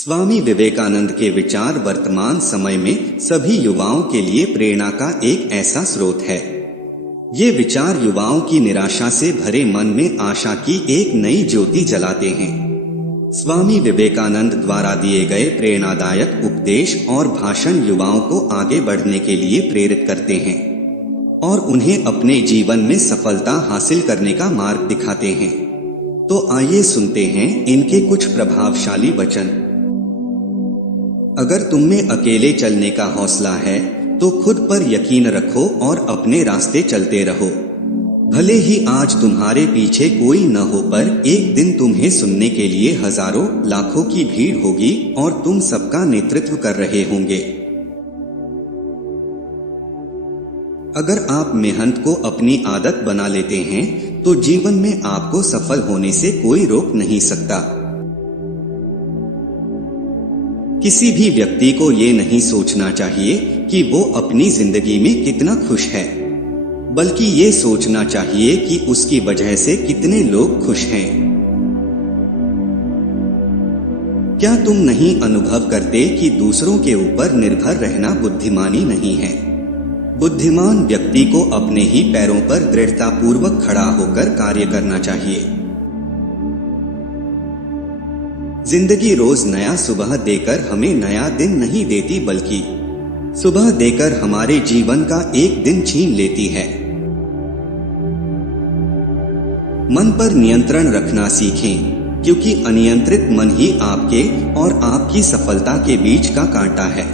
स्वामी विवेकानंद के विचार वर्तमान समय में सभी युवाओं के लिए प्रेरणा का एक ऐसा स्रोत है। ये विचार युवाओं की निराशा से भरे मन में आशा की एक नई ज्योति जलाते हैं। स्वामी विवेकानंद द्वारा दिए गए प्रेरणादायक उपदेश और भाषण युवाओं को आगे बढ़ने के लिए प्रेरित करते हैं और उन्हें अपने जीवन में सफलता हासिल करने का मार्ग दिखाते हैं। तो आइए सुनते हैं इनके कुछ प्रभावशाली वचन। अगर तुम में अकेले चलने का हौसला है तो खुद पर यकीन रखो और अपने रास्ते चलते रहो। भले ही आज तुम्हारे पीछे कोई न हो, पर एक दिन तुम्हें सुनने के लिए हजारों लाखों की भीड़ होगी और तुम सबका नेतृत्व कर रहे होंगे। अगर आप मेहनत को अपनी आदत बना लेते हैं तो जीवन में आपको सफल होने से कोई रोक नहीं सकता। किसी भी व्यक्ति को ये नहीं सोचना चाहिए कि वो अपनी जिंदगी में कितना खुश है, बल्कि ये सोचना चाहिए कि उसकी वजह से कितने लोग खुश हैं। क्या तुम नहीं अनुभव करते कि दूसरों के ऊपर निर्भर रहना बुद्धिमानी नहीं है? बुद्धिमान व्यक्ति को अपने ही पैरों पर दृढ़तापूर्वक खड़ा होकर कार्य करना चाहिए। जिंदगी रोज नया सुबह देकर हमें नया दिन नहीं देती, बल्कि सुबह देकर हमारे जीवन का एक दिन छीन लेती है। मन पर नियंत्रण रखना सीखें, क्योंकि अनियंत्रित मन ही आपके और आपकी सफलता के बीच का कांटा है।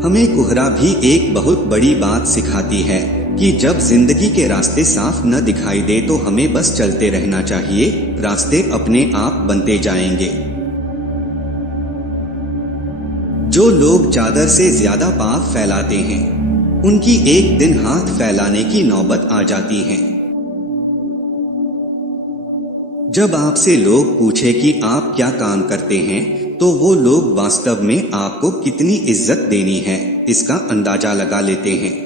हमें कोहरा भी एक बहुत बड़ी बात सिखाती है कि जब जिंदगी के रास्ते साफ न दिखाई दे तो हमें बस चलते रहना चाहिए। रास्ते अपने आप बनते जाएंगे। जो लोग चादर से ज्यादा पाप फैलाते हैं, उनकी एक दिन हाथ फैलाने की नौबत आ जाती है। जब आपसे लोग पूछे कि आप क्या काम करते हैं, तो वो लोग वास्तव में आपको कितनी इज्जत देनी है, इसका अंदाजा लगा लेते हैं।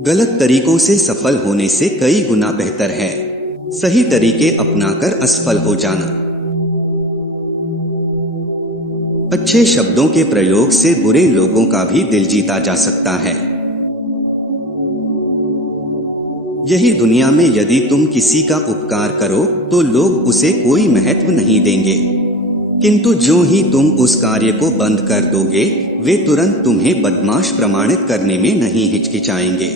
गलत तरीकों से सफल होने से कई गुना बेहतर है सही तरीके अपनाकर असफल हो जाना। अच्छे शब्दों के प्रयोग से बुरे लोगों का भी दिल जीता जा सकता है। यही दुनिया में यदि तुम किसी का उपकार करो तो लोग उसे कोई महत्व नहीं देंगे, किंतु जो ही तुम उस कार्य को बंद कर दोगे, वे तुरंत तुम्हें बदमाश प्रमाणित करने में नहीं हिचकिचाएंगे।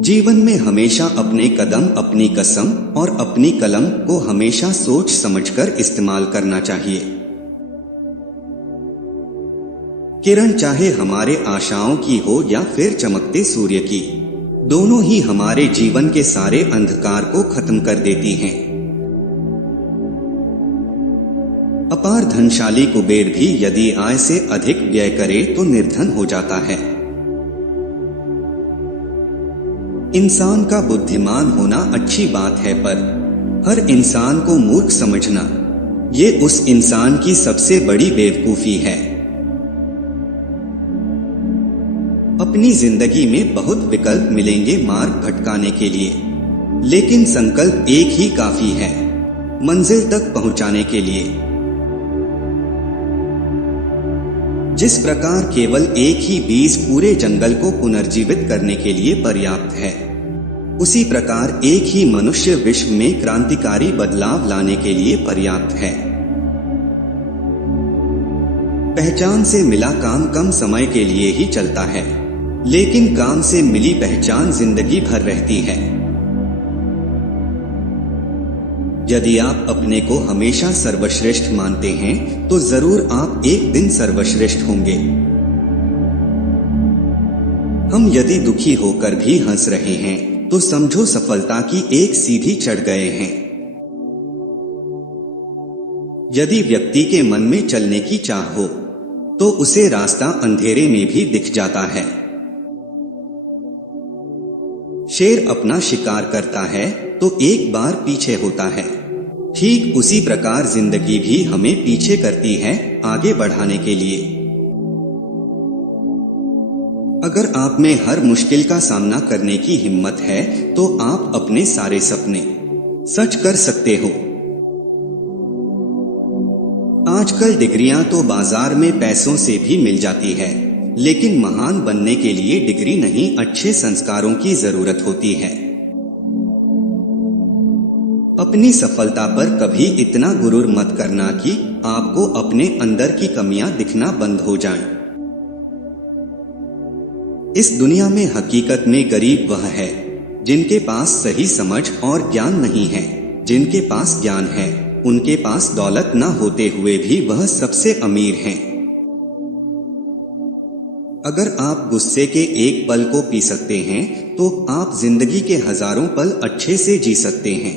जीवन में हमेशा अपने कदम, अपनी कसम और अपनी कलम को हमेशा सोच समझकर इस्तेमाल करना चाहिए। किरण चाहे हमारे आशाओं की हो या फिर चमकते सूर्य की, दोनों ही हमारे जीवन के सारे अंधकार को खत्म कर देती हैं। अपार धनशाली कुबेर भी यदि आय से अधिक व्यय करे तो निर्धन हो जाता है। इंसान का बुद्धिमान होना अच्छी बात है, पर हर इंसान को मूर्ख समझना, ये उस इंसान की सबसे बड़ी बेवकूफी है। अपनी जिंदगी में बहुत विकल्प मिलेंगे मार्ग भटकाने के लिए, लेकिन संकल्प एक ही काफी है मंजिल तक पहुंचाने के लिए। जिस प्रकार केवल एक ही बीज पूरे जंगल को पुनर्जीवित करने के लिए पर्याप्त है, उसी प्रकार एक ही मनुष्य विश्व में क्रांतिकारी बदलाव लाने के लिए पर्याप्त है। पहचान से मिला काम कम समय के लिए ही चलता है, लेकिन काम से मिली पहचान जिंदगी भर रहती है। यदि आप अपने को हमेशा सर्वश्रेष्ठ मानते हैं तो जरूर आप एक दिन सर्वश्रेष्ठ होंगे। हम यदि दुखी होकर भी हंस रहे हैं तो समझो सफलता की एक सीधी चढ़ गए हैं। यदि व्यक्ति के मन में चलने की चाह हो तो उसे रास्ता अंधेरे में भी दिख जाता है। शेर अपना शिकार करता है तो एक बार पीछे होता है, ठीक उसी प्रकार जिंदगी भी हमें पीछे करती है आगे बढ़ाने के लिए। अगर आप में हर मुश्किल का सामना करने की हिम्मत है तो आप अपने सारे सपने सच कर सकते हो। आजकल डिग्रियां तो बाजार में पैसों से भी मिल जाती है, लेकिन महान बनने के लिए डिग्री नहीं, अच्छे संस्कारों की जरूरत होती है। अपनी सफलता पर कभी इतना गुरूर मत करना कि आपको अपने अंदर की कमियां दिखना बंद हो जाएं। इस दुनिया में हकीकत में गरीब वह है जिनके पास सही समझ और ज्ञान नहीं है। जिनके पास ज्ञान है उनके पास दौलत न होते हुए भी वह सबसे अमीर हैं। अगर आप गुस्से के एक पल को पी सकते हैं तो आप जिंदगी के हजारों पल अच्छे से जी सकते हैं।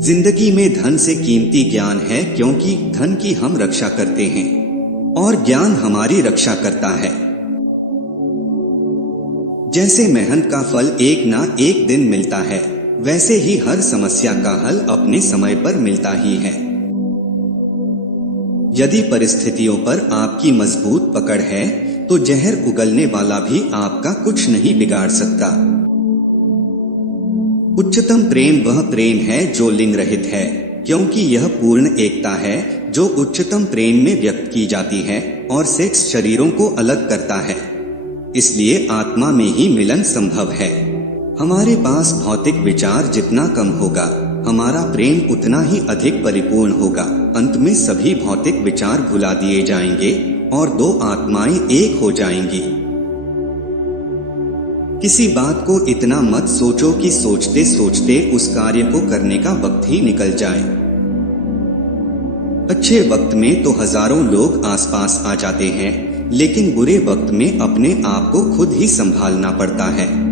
जिंदगी में धन से कीमती ज्ञान है, क्योंकि धन की हम रक्षा करते हैं और ज्ञान हमारी रक्षा करता है। जैसे मेहनत का फल एक ना एक दिन मिलता है, वैसे ही हर समस्या का हल अपने समय पर मिलता ही है। यदि परिस्थितियों पर आपकी मजबूत पकड़ है तो जहर उगलने वाला भी आपका कुछ नहीं बिगाड़ सकता। उच्चतम प्रेम वह प्रेम है जो लिंग रहित है, क्योंकि यह पूर्ण एकता है जो उच्चतम प्रेम में व्यक्त की जाती है और सेक्स शरीरों को अलग करता है। इसलिए आत्मा में ही मिलन संभव है। हमारे पास भौतिक विचार जितना कम होगा, हमारा प्रेम उतना ही अधिक परिपूर्ण होगा। अंत में सभी भौतिक विचार भुला दिए जाएंगे और दो आत्माएं एक हो जाएंगी। किसी बात को इतना मत सोचो कि सोचते सोचते उस कार्य को करने का वक्त ही निकल जाए। अच्छे वक्त में तो हजारों लोग आसपास आ जाते हैं, लेकिन बुरे वक्त में अपने आप को खुद ही संभालना पड़ता है।